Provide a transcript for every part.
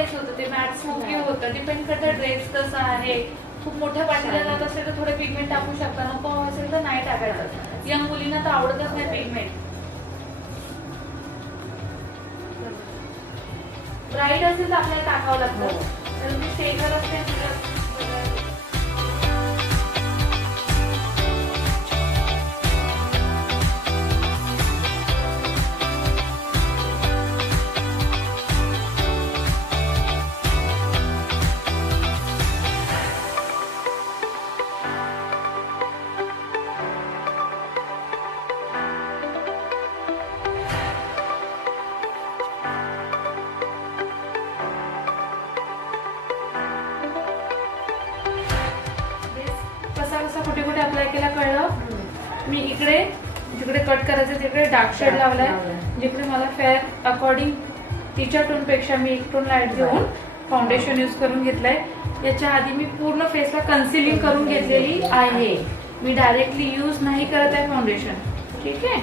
Customise होतं, ते mat smoky होतं. डिपेंड करतं ड्रेस कसा आहे. खूप मोठ्या पार्टीला जात असेल तर थोडे पिगमेंट टाकू शकता, नको असेल तर नाही टाकायचं. यंग मुलींना तर आवडतच नाही पिगमेंट. ब्राईट असेल तर आपल्याला टाकावं लागतं. तर मी स्टेजवर असते कुठे कुठे अप्लाय केला कळलं. मी इकडे जिकडे कट करायचं तिकडे डार्क शेड लावलाय, जिकडे मला फेअर अकॉर्डिंग तिच्या टोन पेक्षा मी एक टोन लाईट घेऊन फाउंडेशन यूज करून घेतलंय. याच्या आधी मी पूर्ण फेसला कन्सिलिंग करून घेतलेली आहे. मी डायरेक्टली यूज नाही करत आहे फाउंडेशन. ठीक आहे,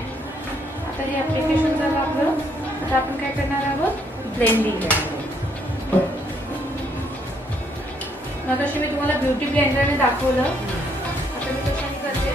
आता हे ऍप्लिकेशन झालं आपलं. आता आपण काय करणार आहोत, ब्लेंडिंग. मग अशी मी तुम्हाला ब्युटी ब्लेंडरने दाखवलं. कशाने करते,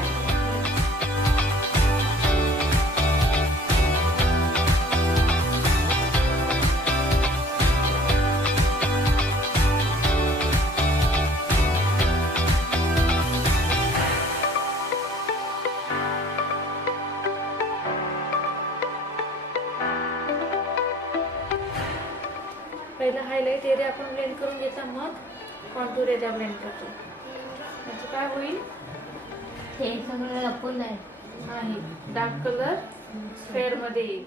पहिला हायलाइट एरिया आपण ब्लेंड करून घेतला, मग कॉन्टूर एरिया ब्लेंड करतो. म्हणजे काय होईल, हे सगळं लपून आहे. डार्क कलर फेअर मध्ये येईल.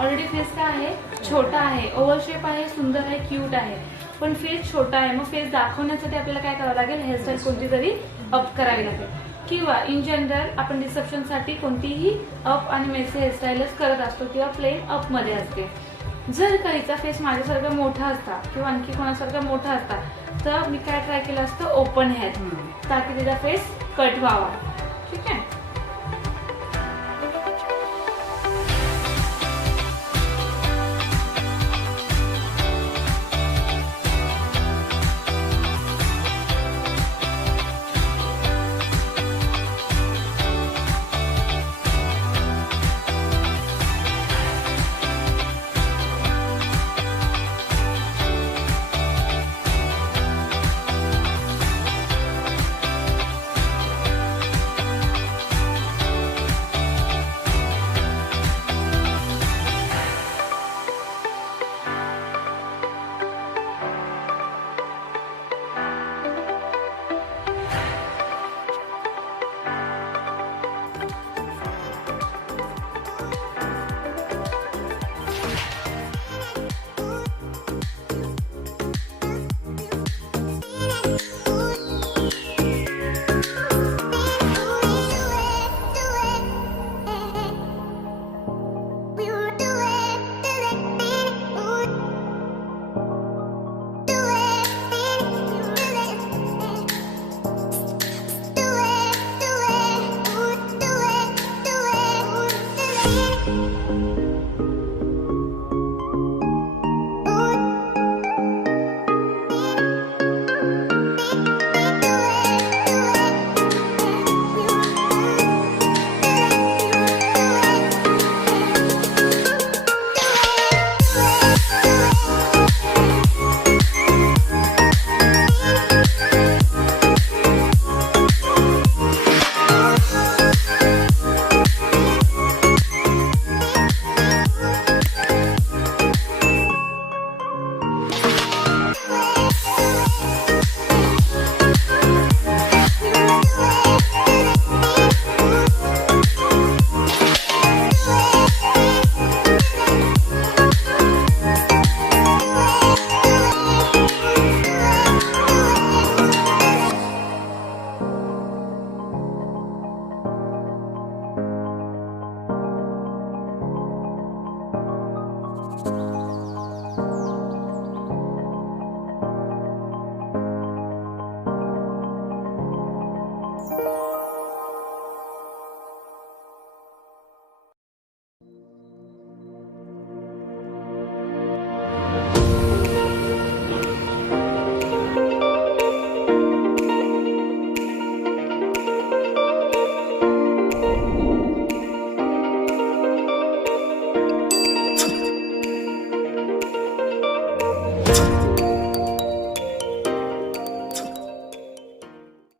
ऑलरेडी फेस काय आहे, छोटा आहे, ओव्हल शेप आहे, सुंदर आहे, क्यूट आहे, पण फेस छोटा आहे. मग फेस दाखवण्यासाठी आपल्याला काय करावं लागेल, हेअरस्टाईल कोणती तरी अप करावी लागेल. किंवा इन जनरल आपण रिसेप्शनसाठी कोणतीही अप आणि मेसी हेअरस्टाईलच करत असतो किंवा प्लेन अप मध्ये असते. जर काहीचा फेस माझ्यासारखा मोठा असता किंवा आणखी कोणासारखा मोठा असता तर मी काय ट्राय केलं असतं, ओपन हेअर, ताकी त्याचा फेस कट व्हावा. ठीक आहे.